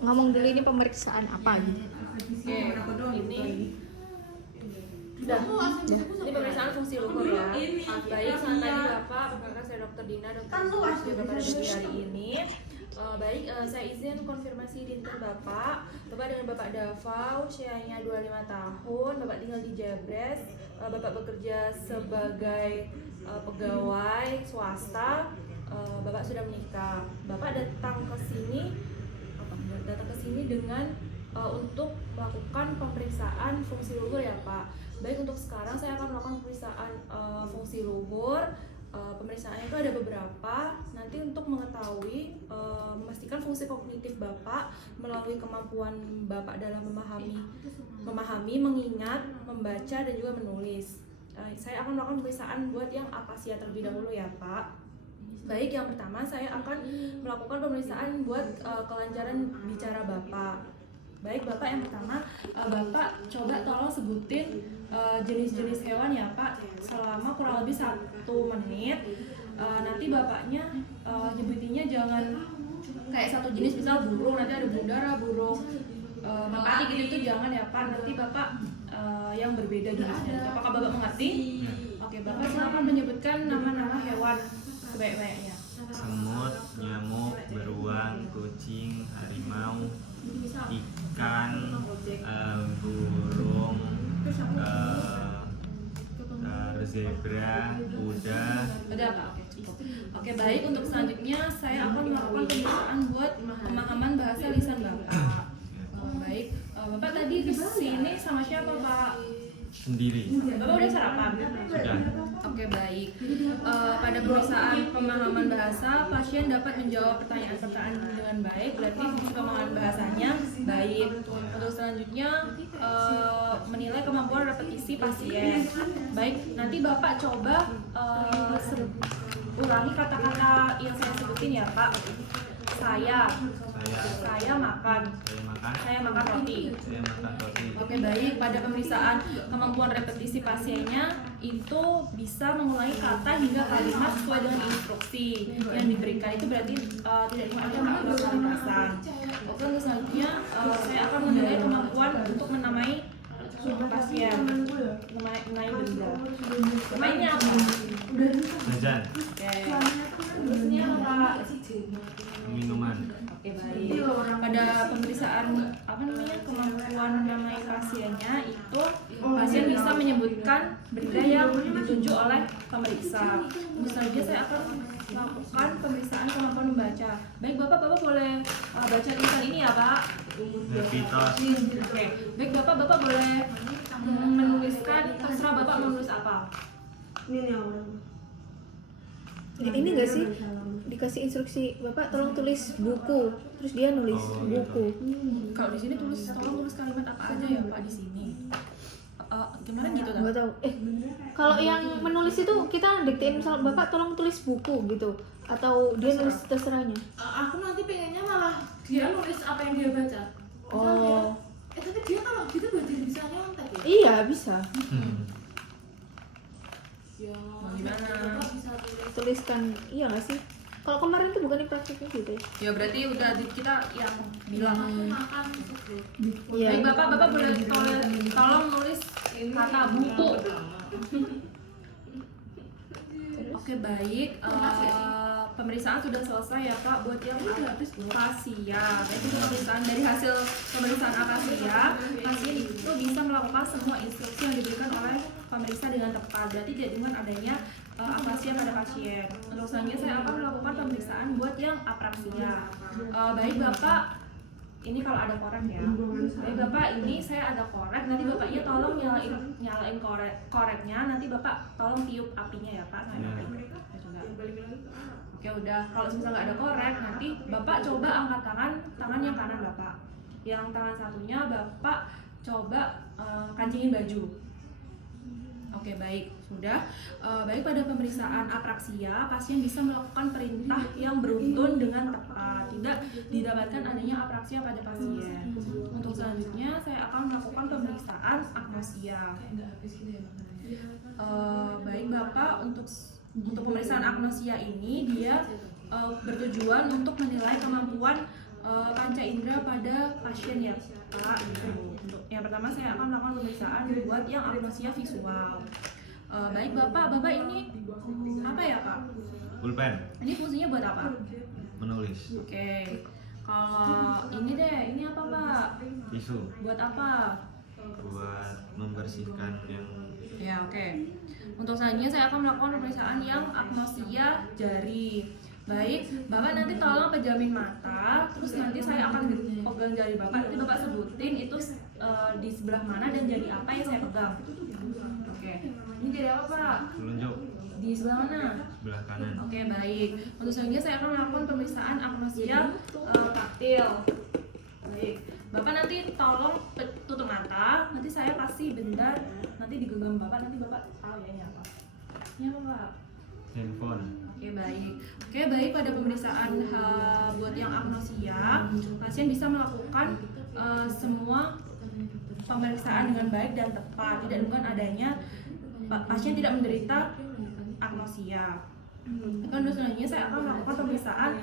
ngomong dulu ini pemeriksaan apa gitu. Oke, ini udah. Ini pemeriksaan fungsi luhur ya. Baik, selamat pagi Bapak. Perkenalkan saya Dr. Dina, dokter yang Bapak datangi hari ini. Baik, saya izin konfirmasi dinten Bapak. Bapak dengan Bapak Dava, usianya 25 tahun. Bapak tinggal di Jabres. Bapak bekerja sebagai pegawai swasta. Bapak sudah menikah. Bapak datang ke sini dengan untuk melakukan pemeriksaan fungsi luhur ya Pak. Baik, untuk sekarang saya akan melakukan pemeriksaan fungsi luhur. Pemeriksaannya itu ada beberapa. Nanti untuk mengetahui memastikan fungsi kognitif Bapak melalui kemampuan Bapak dalam memahami, mengingat, membaca dan juga menulis. Saya akan melakukan pemeriksaan buat yang akasia terlebih dahulu ya Pak. Baik, yang pertama saya akan melakukan pemeriksaan buat kelancaran bicara Bapak. Baik Bapak, yang pertama Bapak coba tolong sebutin jenis-jenis hewan ya Pak selama kurang lebih 1 menit. Nanti Bapaknya nyebutinnya jangan kayak satu jenis, misal burung, nanti ada burung dara, burung merpati gitu, itu jangan ya Pak. Nanti Bapak yang berbeda jenisnya. Apakah Bapak mengerti? Oke, Bapak silakan menyebutkan nama-nama hewan sebaik-baiknya. Semut, nyamuk, beruang, kucing, harimau, ikan, burung, zebra, kuda. Udah Pak, oke cukup. Oke, baik, untuk selanjutnya saya akan melakukan pemeriksaan buat pemahaman bahasa lisan Bapak. Baik, Bapak tadi ke sini sama siapa Pak? Sendiri. Bapak udah sarapan? Sudah. Oke, baik. Pada pemeriksaan pemahaman bahasa, pasien dapat menjawab pertanyaan-pertanyaan dengan baik, berarti fungsi pemahaman bahasanya baik. Untuk selanjutnya, menilai kemampuan repetisi pasien. Baik, nanti Bapak coba ulangi kata-kata yang saya sebutin ya Pak. Saya makan roti. Oke, baik. Pada pemeriksaan kemampuan repetisi pasiennya itu bisa mengulangi kata hingga kalimat sesuai dengan instruksi yang diberikan. Itu berarti tidak dimakan kekerasan. Oke, untuk selanjutnya saya akan menilai kemampuan untuk menamai pasien, menamai benda. Namanya apa? Jajan. Oke. Terusnya apa? Minuman. Oke, baik. Pada pemeriksaan kemampuan menamai pasiennya itu pasien bisa menyebutkan benda yang ditunjuk oleh pemeriksa. Tentu saja saya akan melakukan pemeriksaan kemampuan membaca. Baik Bapak boleh baca tulisan ini ya Pak. Levitos. Oke. Baik Bapak boleh menuliskan, terserah Bapak menulis apa. Ini enggak sih dikasih instruksi Bapak tolong tulis buku, terus dia nulis buku. Kalau di sini tolong tulis kalimat apa aja ya Pak di sini. Gimana gitu kan? Nggak tahu. Kalau yang menulis itu kita diktein misal Bapak tolong tulis buku gitu, atau dia nulis terserahnya. Aku nanti pengennya malah dia nulis apa yang dia baca. Oh. Tapi dia kalau gitu berarti bisa nyontek ya? Iya bisa. Ya, Gimana? bisa tulis. Tuliskan, iya nggak sih? Kalau kemarin tuh bukan praktiknya gitu ya? Ya berarti udah kita yang bilang. Makan sebelum. Iya. Baik Bapak boleh tolong nulis kata buku. Oke, baik. Pemeriksaan sudah selesai ya Pak buat yang akasia. Baik, itu pemeriksaan dari hasil pemeriksaan akasia, pasien itu bisa melakukan semua instruksi yang diberikan oleh pemeriksa dengan tepat. Berarti tidak dengan adanya akasia pada pasien. Untuk selanjutnya saya akan melakukan pemeriksaan buat yang apraksia. Baik Bapak, ini kalau ada korek ya. Baik Bapak, ini saya ada korek. Nanti Bapaknya tolong nyalain koreknya. Nanti Bapak tolong tiup apinya ya Pak. Oke, udah. Kalau misalnya nggak ada korek, nanti Bapak coba angkat tangan yang kanan Bapak. Yang tangan satunya Bapak coba kancingin baju. Oke, baik. Sudah. Baik, pada pemeriksaan apraksia, pasien bisa melakukan perintah yang beruntun dengan tepat. Tidak didapatkan adanya apraksia pada pasien. Untuk selanjutnya, saya akan melakukan pemeriksaan agnosia. Baik, Bapak, untuk pemeriksaan agnosia ini dia bertujuan untuk menilai kemampuan panca indera pada pasien ya Pak. Untuk yang pertama saya akan melakukan pemeriksaan buat yang agnosia visual. Baik Bapak ini apa ya Kak? Pulpen. Ini fungsinya buat apa? Menulis. Oke. Kalau ini deh, ini apa Pak? Tisu. Buat apa? Buat membersihkan yang Ya oke. Untuk selanjutnya saya akan melakukan pemeriksaan yang agnosia jari. Baik, Bapak nanti tolong pejamin mata, terus nanti saya akan pegang jari Bapak. Nanti Bapak sebutin itu di sebelah mana dan jari apa yang saya pegang. Oke. Ini jari apa Pak? telunjuk Di sebelah mana? sebelah kanan. Oke baik. Untuk selanjutnya saya akan melakukan pemeriksaan agnosia taktil. Baik. Bapak nanti tolong tutup mata. Nanti saya kasih benda. Nanti digenggam Bapak. Nanti Bapak tahu ya ini apa. Ini apa Pak? Handphone. Oke baik. Oke baik, pada pemeriksaan buat yang agnosia, pasien bisa melakukan semua pemeriksaan dengan baik dan tepat. Tidak dengan adanya pasien tidak menderita agnosia. Kan selanjutnya saya akan melakukan pemeriksaan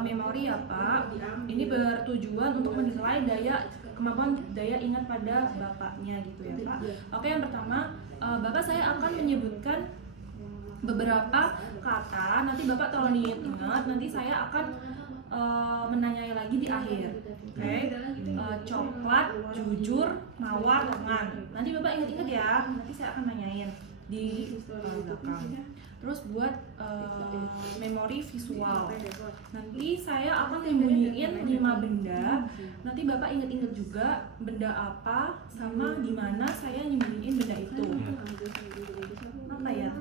memori ya Pak. Ini bertujuan untuk menilai kemampuan daya ingat pada bapaknya gitu ya Pak. Oke, yang pertama Bapak saya akan menyebutkan beberapa kata. Nanti Bapak tolong diingat. Nanti saya akan menanyai lagi di akhir. Oke. Coklat, jujur, mawar, lengan. Nanti Bapak ingat-ingat ya. Nanti saya akan nanyain di belakang. Terus buat memori visual. Nanti saya akan nyembunyiin 5 benda. Nanti Bapak ingat-ingat juga benda apa sama gimana saya nyembunyiin benda itu. Apa ya?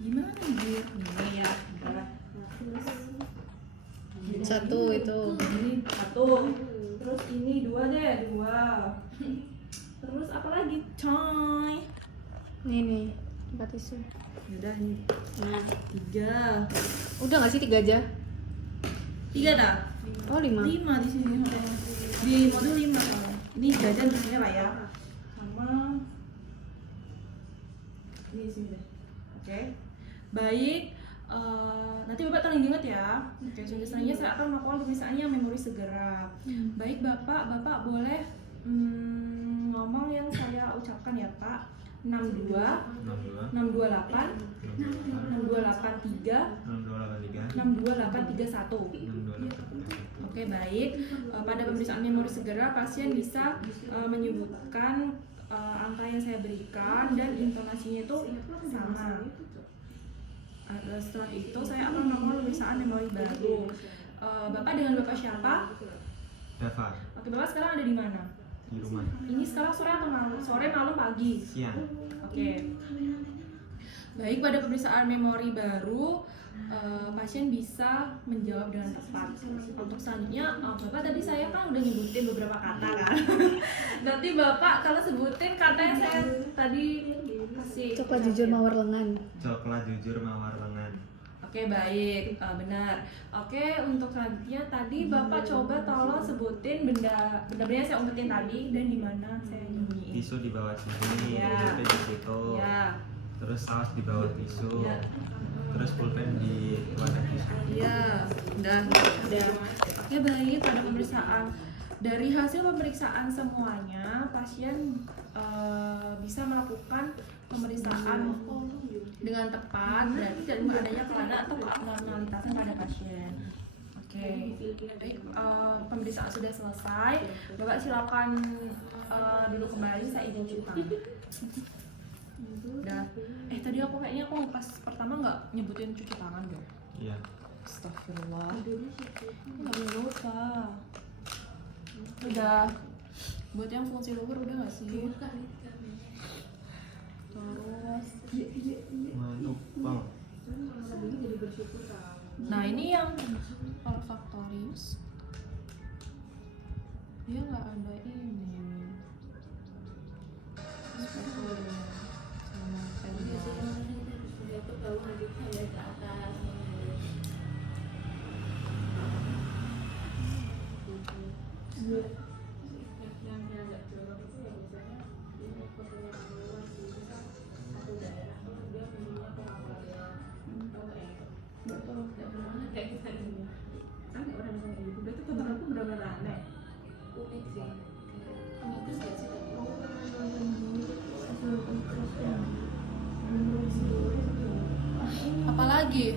Gimana nih? Ini ya. Satu itu. Ini 1. Terus ini 2 deh, 2. Terus apa lagi? Coy. Ini nih, tempat tisu. Udah nih. Nah, 3. udah nggak sih 3 aja? 3 dah. Oh 5. 5 di sini. Di modul 5 soalnya. Ini jajan di sini lah ya. Sama ini di sini deh. Oke. Baik. Nanti Bapak tolong ingat ya. Oke, selanjutnya saya akan melakukan pemeriksaan yang memori segera. Baik Bapak boleh ngomong yang saya ucapkan ya Pak. 62 628 6283 62831. Oke baik. Pada pemeriksaan memori segera pasien bisa menyebutkan angka yang saya berikan dan intonasinya itu sama. Setelah itu saya akan melakukan pemeriksaan memori baru. Bapak dengan Bapak siapa? Dava. Oke, Bapak sekarang ada di mana? Di rumah. Ini sekarang sore atau malam? Sore, malam, pagi? Siang. Oke. Baik, pada pemeriksaan memori baru pasien bisa menjawab dengan tepat. Untuk selanjutnya, Bapak tadi saya kan udah nyebutin beberapa kata kan. Nanti Bapak kalau sebutin kata yang saya tadi kasih. Coklat, jujur, mawar, lengan. Coklat, jujur, mawar, lengan. Oke baik, benar. Oke, untuk selanjutnya tadi Bapak coba tolong sebutin benda-benda yang saya umpetin tadi dan di mana saya nyembunyiin. Tisu di bawah sini, Ya. pulpen di situ. Ya, Terus saus di bawah tisu. Ya. Terus pulpen di wadah tisu. iya, udah. Oke baik, pada pemeriksaan dari hasil pemeriksaan semuanya pasien bisa melakukan pemeriksaan dengan tepat, berarti tidak adanya kelainan atau keabnormalitasan pada pasien. Oke, baik, pemeriksaan sudah selesai. Bapak silakan duduk kembali, saya izin cuci tangan. Udah. Tadi kayaknya aku pas pertama nggak nyebutin cuci tangan dong. Iya. Astagfirullah. Nggak boleh lupa. Udah. Buat yang fungsi luhur udah nggak sih? Terus. Mantap, Bang. Nah ini yang olfaktorius. Dia nggak ada ini. Spekulum sama Apalagi